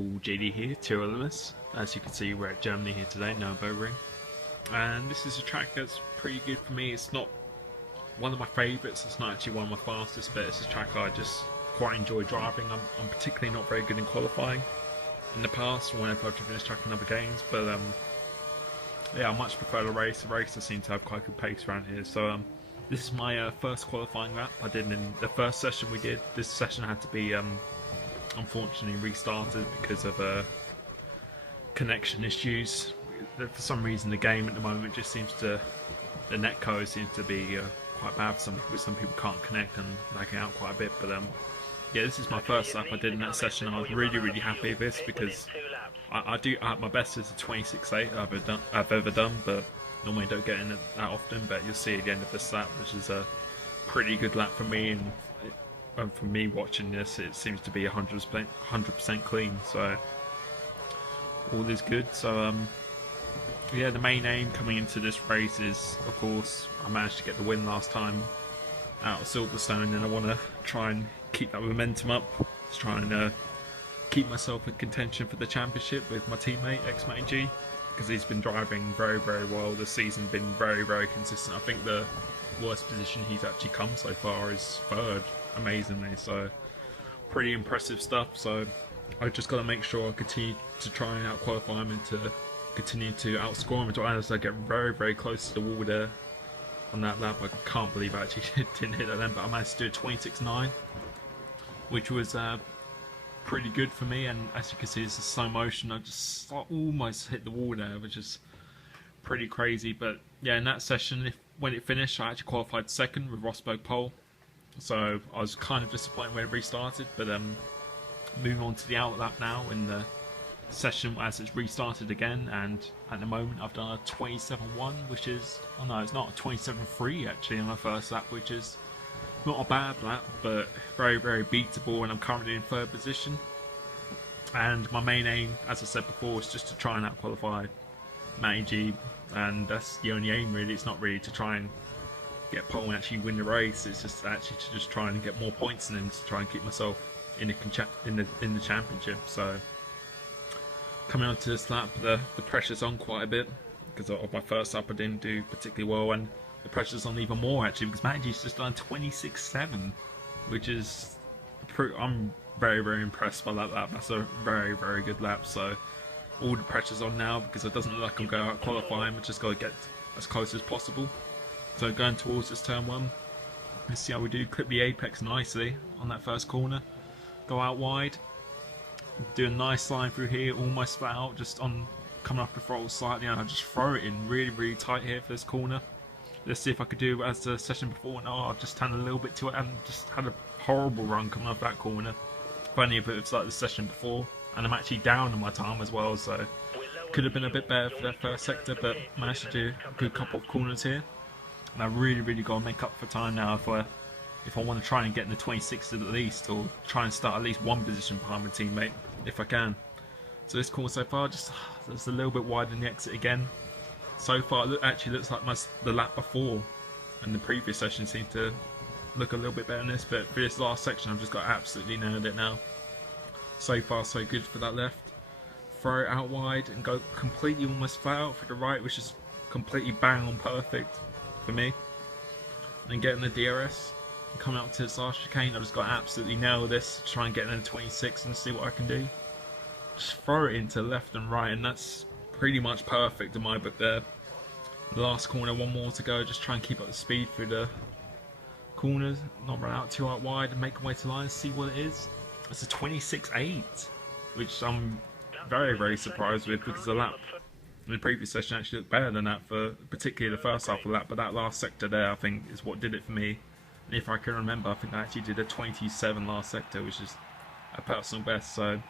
typical GD here, to Limitless. As you can see, we're at Germany here today, Nürburgring. And this is a track that's pretty good for me. It's not one of my favourites, it's not actually one of my fastest, but it's a track I just quite enjoy driving. I'm particularly not very good in qualifying in the past whenever I've driven this track in other games, but yeah, I much prefer the race. The races seem to have quite good pace around here. So this is my first qualifying lap. I did in the first session we did. This session had to be unfortunately restarted because of connection issues. For some reason the game at the moment just seems to, the netcode seems to be quite bad for some people. Some people can't connect and lagging out quite a bit, but yeah, this is my first lap I did in that session. I was really happy with this because I my best is a 26.8 I've ever done, but normally I don't get in it that often. But you'll see at the end of this lap, which is a pretty good lap for me, and for me watching this, it seems to be 100% clean, so all is good. So yeah, the main aim coming into this race is, of course, I managed to get the win last time out of Silverstone, and I want to try and keep that momentum up, just try and keep myself in contention for the championship with my teammate X-Matty G, because he's been driving very well this season, been very consistent. I think the worst position he's actually come so far is third, amazingly, so pretty impressive stuff. So I just got to make sure I continue to try and out qualify him and to continue to outscore him as I get very close to the wall there on that lap. I can't believe I actually didn't hit that then, but I managed to do a 26.9, which was pretty good for me. And as you can see, it's a slow motion. I just almost hit the wall there, which is pretty crazy. But yeah, in that session, when it finished, I actually qualified second with Rosberg pole, so I was kind of disappointed when it restarted. But moving on to the out lap now in the session as it's restarted again, and at the moment I've done a 27.1, which is, oh no, it's not, a 27.3 actually on my first lap, which is not a bad lap, but very beatable, and I'm currently in third position. And my main aim, as I said before, is just to try and out qualify Matty G, and that's the only aim really. It's not really to try and get pole and actually win the race, it's just actually to just try and get more points and then to try and keep myself in the championship. So coming on to this lap, the pressure's on quite a bit because of my first lap I didn't do particularly well, and the pressure's on even more actually because Matty G's just done 26.7, which is I'm very impressed by that lap. That's a very good lap. So all the pressure's on now because it doesn't look like I'm going out qualifying. We just got to get as close as possible. So going towards this turn one, let's see how we do. Clip the apex nicely on that first corner, go out wide, do a nice line through here, almost flat out, just on coming off the throttle slightly, and I just throw it in really tight here for this corner. Let's see if I could do as the session before. No, I've just turned a little bit to it and just had a horrible run coming off that corner. Funny if it was like the session before, and I'm actually down on my time as well, so could have been a bit better for that first sector, but managed to do a good couple of corners here. And I really got to make up for time now if I want to try and get in the 26th at least, or try and start at least one position behind my teammate if I can. So this corner so far, just a little bit wide in the exit again. So far it actually looks like the lap before and the previous session seemed to look a little bit better than this, but for this last section I've just got absolutely nailed it now. So far so good for that left. Throw it out wide and go completely almost flat out for the right, which is completely bang on perfect for me. And getting the DRS, coming up to this last chicane, I've just got to absolutely nail this, try and get in the 26 and see what I can do. Just throw it into left and right, and that's pretty much perfect in my book there. The last corner, one more to go, just try and keep up the speed through the corners, not run out too out wide and make my way to line, see what it is. It's a 26.8, which I'm very surprised with, because the lap in the previous session actually looked better than that, for particularly the first half of the lap, but that last sector there I think is what did it for me. And if I can remember, I think I actually did a 27 last sector, which is a personal best. So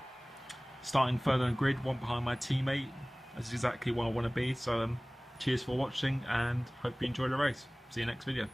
starting further in grid, one behind my teammate, that's exactly where I want to be. So cheers for watching, and hope you enjoy the race. See you next video.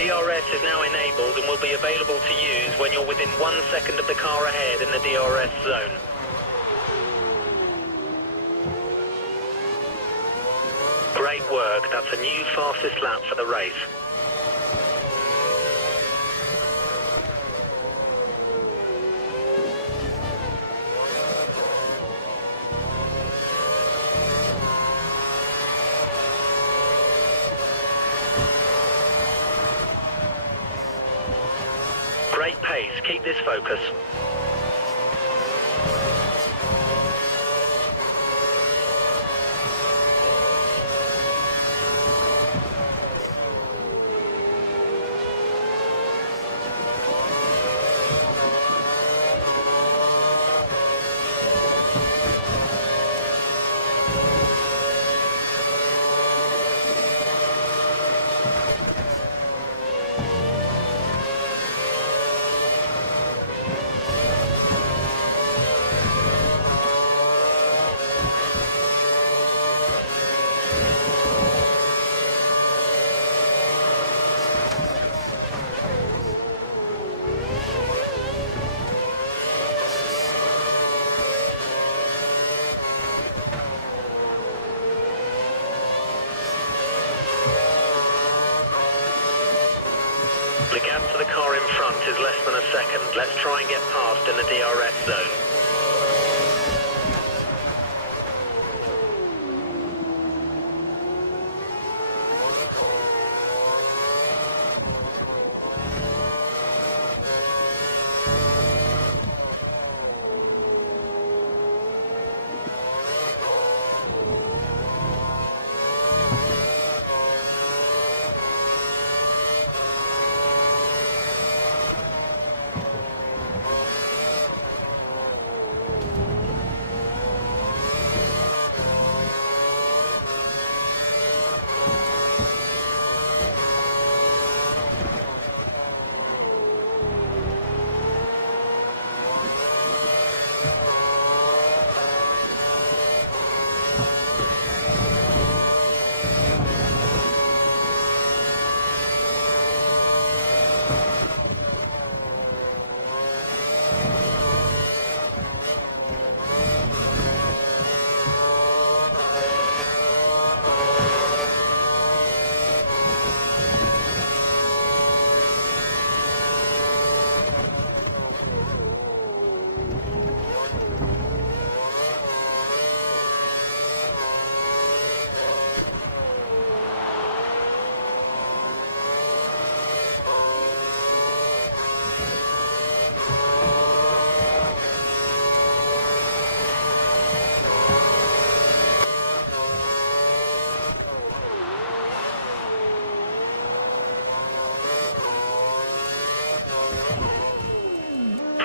DRS is now enabled and will be available to use when you're within 1 second of the car ahead in the DRS zone. Great work, that's a new fastest lap for the race. Great pace, keep this focus. The gap to the car in front is less than a second. Let's try and get past in the DRS zone.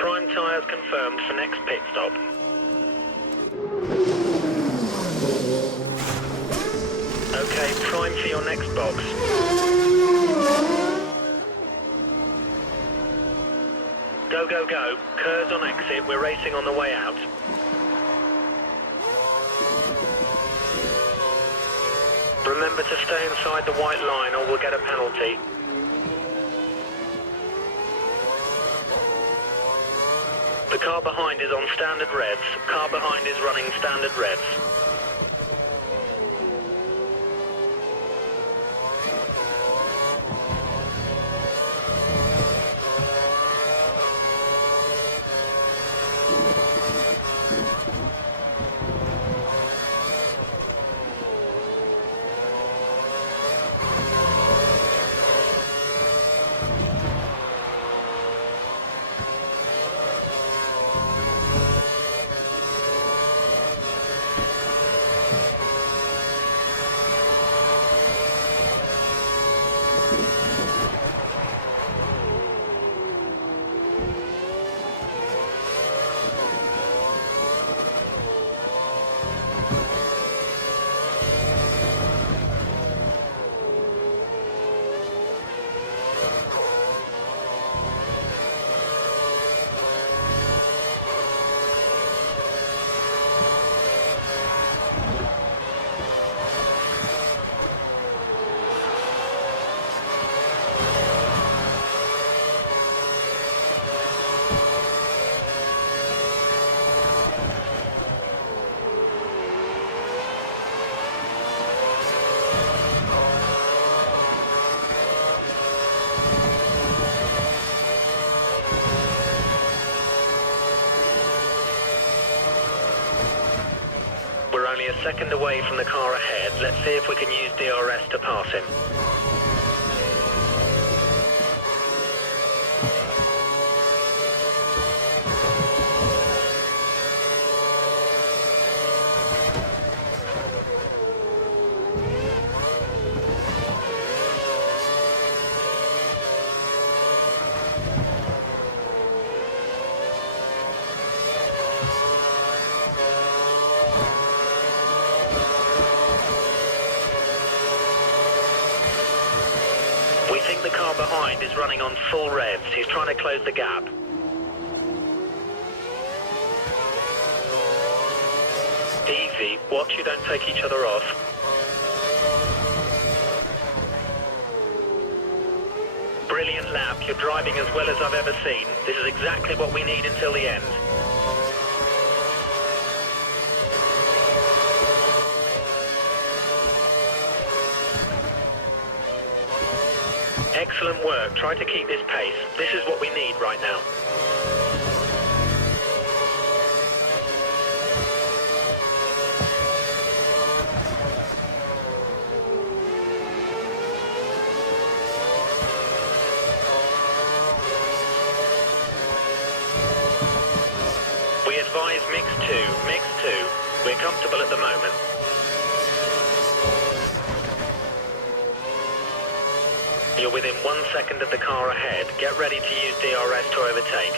Prime tyres confirmed for next pit stop. Okay, prime for your next box. Go, go, go. Curves on exit, we're racing on the way out. Remember to stay inside the white line or we'll get a penalty. The car behind is on standard reds. Car behind is running standard reds. We're only a second away from the car ahead. Let's see if we can use DRS to pass him. We think the car behind is running on full revs. He's trying to close the gap. Easy. Watch you don't take each other off. Brilliant lap. You're driving as well as I've ever seen. This is exactly what we need until the end. Excellent work. Try to keep this pace. This is what we need right now. We advise mix 2, mix 2. We're comfortable at the moment. You're within 1 second of the car ahead. Get ready to use DRS to overtake.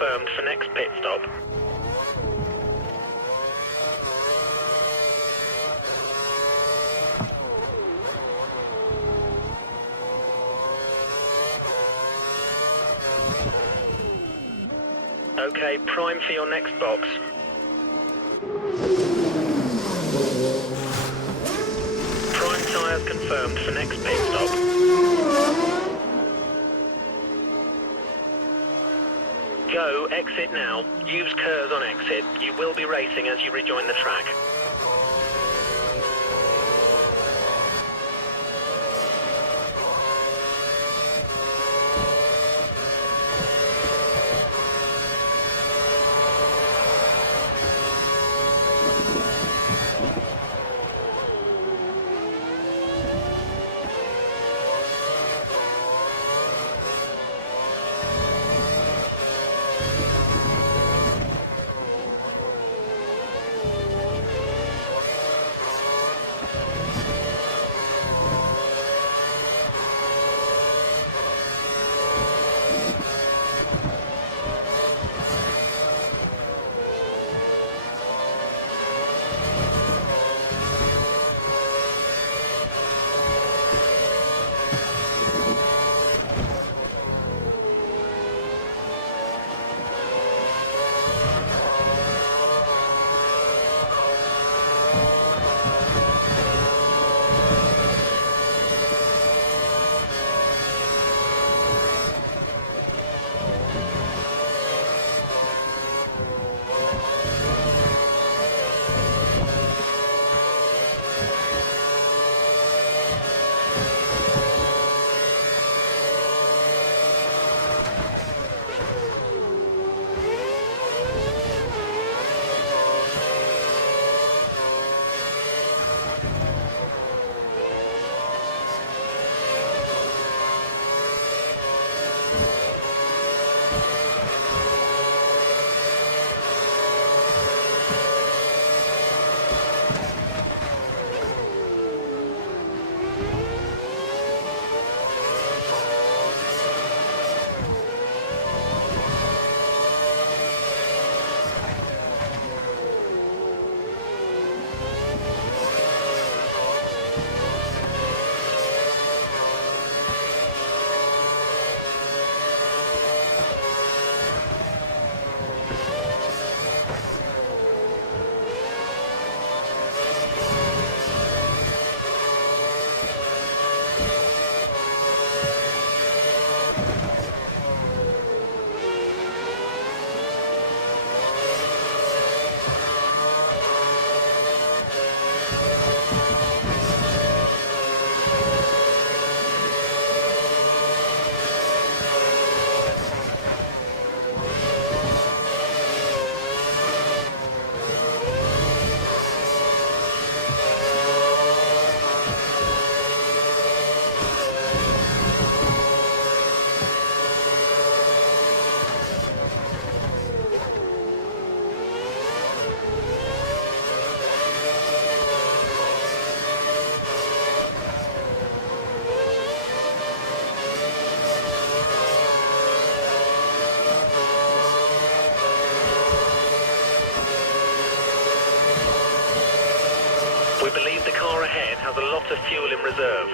confirmed for next pit stop. Okay, prime for your next box. Prime tyres confirmed for next pit stop. Go, exit now. Use curves on exit. You will be racing as you rejoin the track. We believe the car ahead has a lot of fuel in reserve.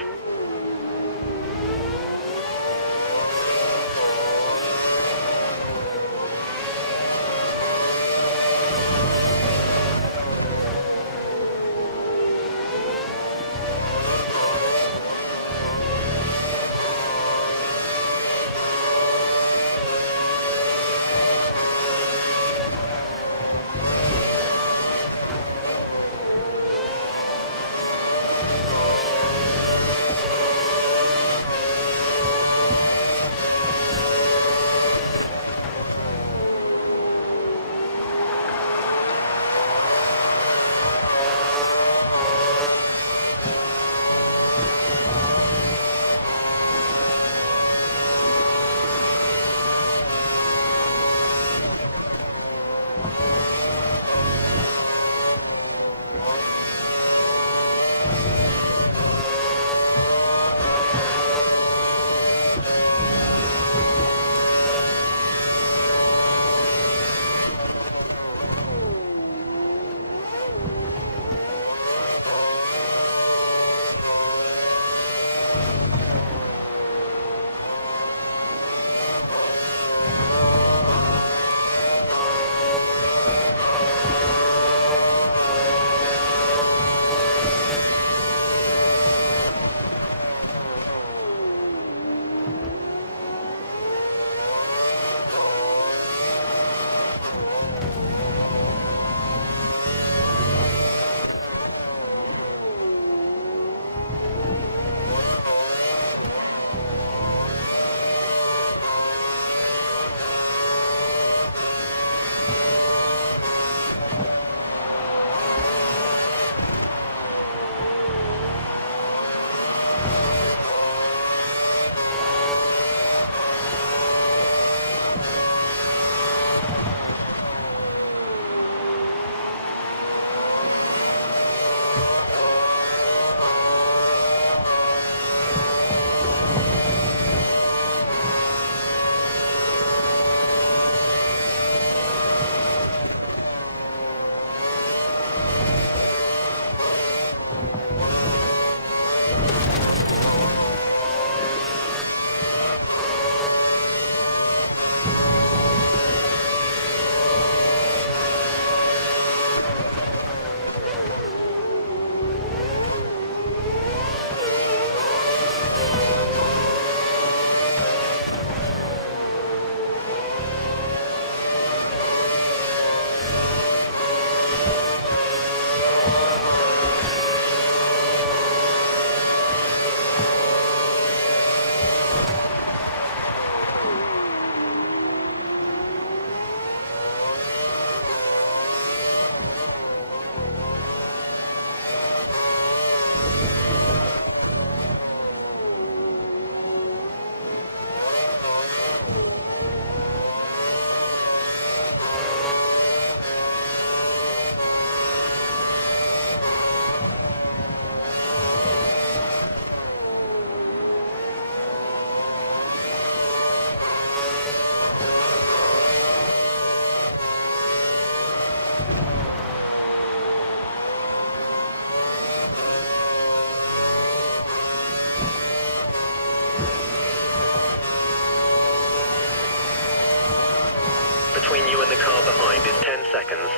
between you and the car behind is 10 seconds.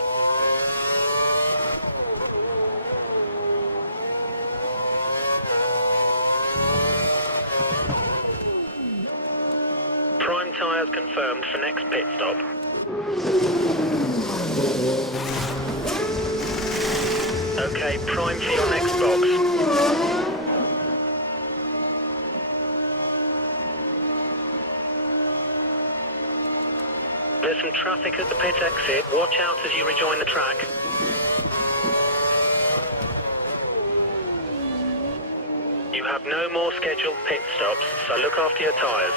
Prime tyres confirmed for next pit stop. Okay, prime for your next box. There's some traffic at the pit exit. Watch out as you rejoin the track. You have no more scheduled pit stops, so look after your tyres.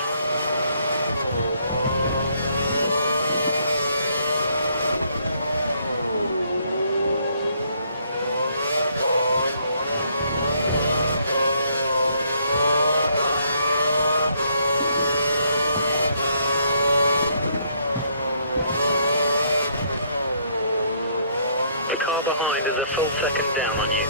The car behind is a full second down on you.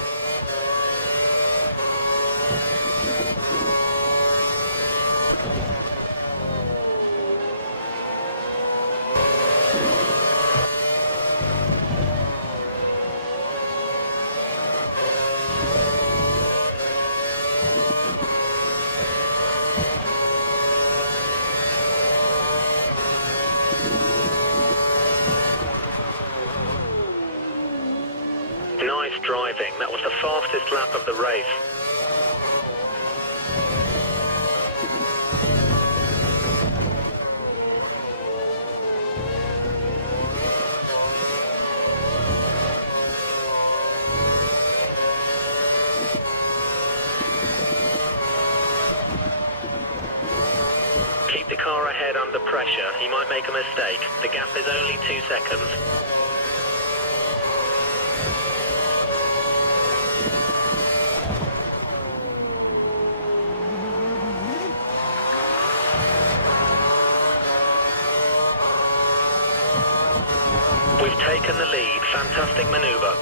Nice driving. That was the fastest lap of the race. Keep the car ahead under pressure. You might make a mistake. The gap is only 2 seconds. We've taken the lead. Fantastic manoeuvre.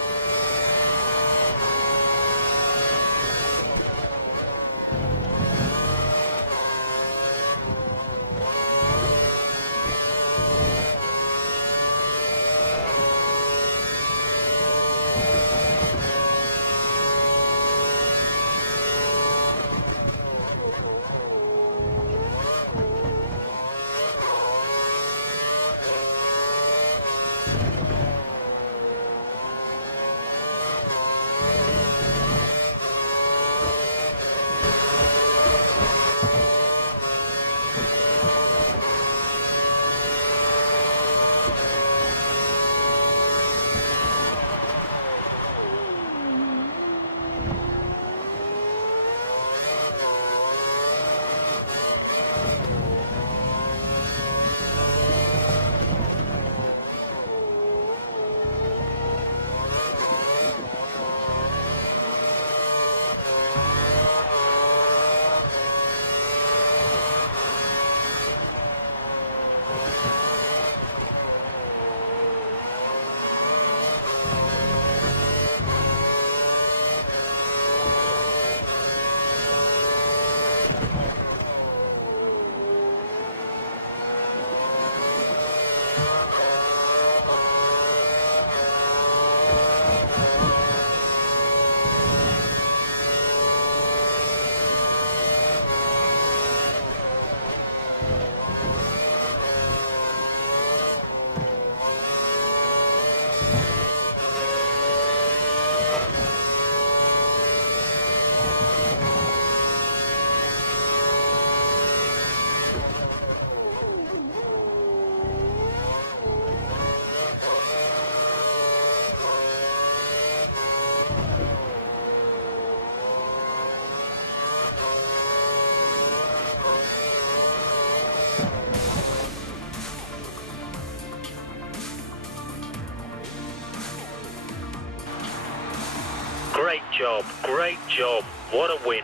Great job, what a win.